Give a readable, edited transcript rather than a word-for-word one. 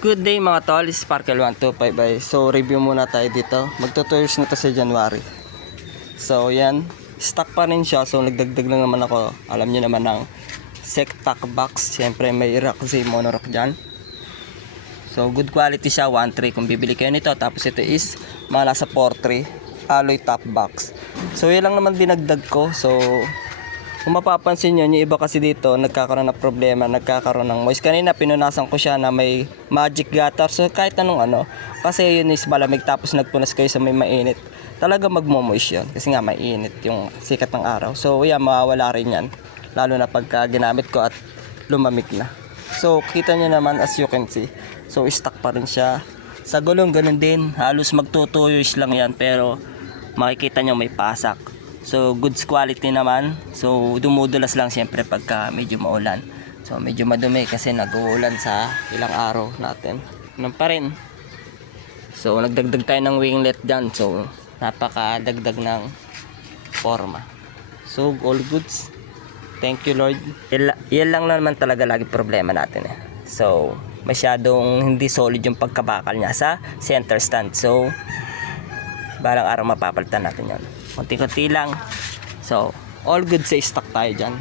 Good day mga tol, Sparkle 1255. So review muna tayo dito. Magto 2 years na to sa January. So yan, stock pa rin siya. So nagdagdag lang naman ako. Alam niyo naman ng Sectac box. Siyempre may Roxy Monorock dyan. So good quality siya, 1.3 kung bibili kayo nito. Tapos ito is mga nasa 4.3 alloy top box. So yan lang naman dinagdag ko. So kung mapapansin nyo, yung iba kasi dito nagkakaroon ng problema, nagkakaroon ng moist. Kanina pinunasan ko siya na may magic gutter. So kahit anong ano, kasi yun is malamig tapos nagpunas kayo sa may mainit, talaga magmo-moist yun. Kasi nga mainit yung sikat ng araw. So yan, mawawala rin yan. Lalo na pagka ginamit ko at lumamig na. So kita nyo naman as you can see. So stock pa rin siya. Sa gulong ganun din. Halos magto 2 years lang yan. Pero makikita nyo may pasak. So goods quality naman. So dumudulas lang siyempre pagka medyo maulan. So medyo madumi kasi nag-uulan sa ilang araw natin. Ganun pa rin. So nagdagdag tayo ng winglet dyan. So napakadagdag ng forma. So all goods. Thank you Lord. Yan lang naman talaga lagi problema natin eh. So masyadong hindi solid yung pagkabakal niya sa center stand. So balang araw mapapalitan natin yan. Konti-konti lang. So all good sa stock tayo dyan.